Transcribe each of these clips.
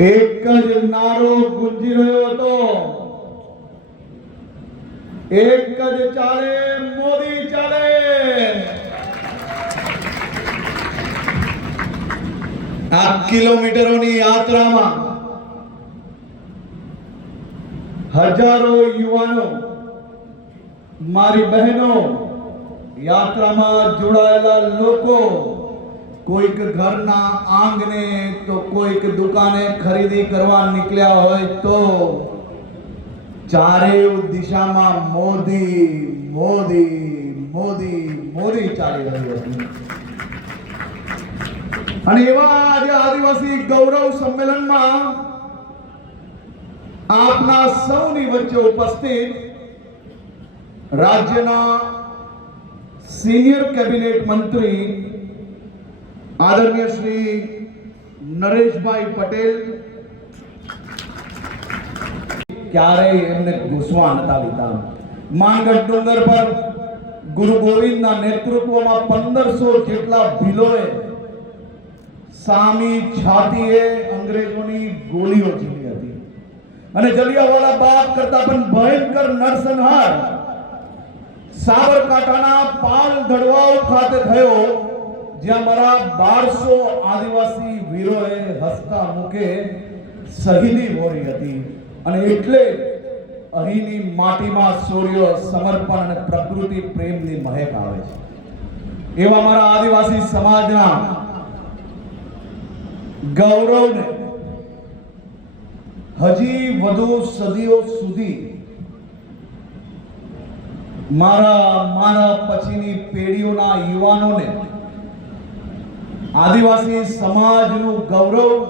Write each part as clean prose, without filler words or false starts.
એક જ નારો ગુંજી રહ્યો હતો, એક જ ચાલે મોદી ચાલે। આ કિલોમીટરોની યાત્રામાં હજારો યુવાનો, મારી બહેનો, યાત્રામાં જોડાયેલા લોકો, કોઈક ઘરના આંગણે તો કોઈક દુકાને ખરીદી કરવા નીકળ્યા હોય તો ચારેય દિશામાં મોદી મોદી મોદી મોદી ચાલી રહ્યું હતું। અને એવા આજે આદિવાસી ગૌરવ સંમેલનમાં આપના સૌની વચ્ચે ઉપસ્થિત રાજ્યના સિનિયર કેબિનેટ મંત્રી આદરણીય શ્રી નરેશભાઈ પટેલ ક્યારેય એમને ઘૂસવા નતા લીધા। માનગઢ ડુંગર પર ગુરુ ગોવિંદના નેતૃત્વમાં 1500 જેટલા ભીલોએ સામી છાતીએ અંગ્રેજોની ગોળીઓ ઝીલી હતી અને જલિયાવાલા બાગ કરતા પણ ભયંકર નરસંહાર સાબરકાંઠાના પાલ ધડવાઓ ખાતે થયો, જ્યાં મારા 1200 આદિવાસી વીરોએ હસતા મુખે શહીદી વોરી હતી। અને એટલે અહીંની માટીમાં શૌર્ય, સમર્પણ અને પ્રકૃતિ પ્રેમની મહેક આવે છે। એવા મારા આદિવાસી સમાજના ગૌરવને હજી વધુ સદીઓ સુધી મારા પછીની પેઢીઓના યુવાનોને આદિવાસી સમાજનું ગૌરવ,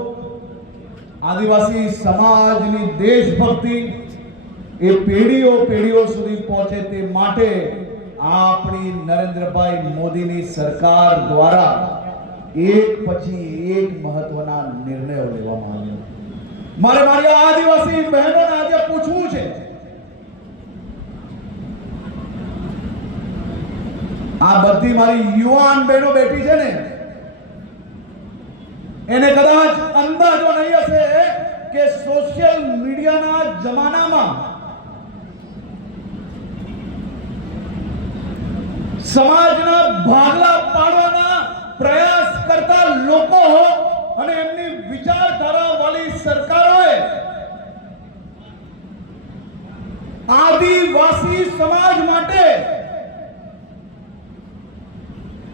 આદિવાસી સમાજની દેશભક્તિ એ પેઢીઓ સુધી પહોંચે તે માટે આપણી નરેન્દ્રભાઈ મોદીની સરકાર દ્વારા એક પછી એક મહત્વના નિર્ણયો લેવામાં આવ્યા। મારે મારી આદિવાસી બહેનોને આજે પૂછવું છે, આ બધી મારી યુવાન બહેનો બેઠી છે ને, એને કદાચ અંદાજો નહીં હશે કે સોશિયલ મીડિયાના જમાનામાં સમાજના ભાગલા પાડવાના પ્રયાસ કરતા લોકો અને એમની વિચારધારા વાળી સરકારોએ આદિવાસી સમાજ માટે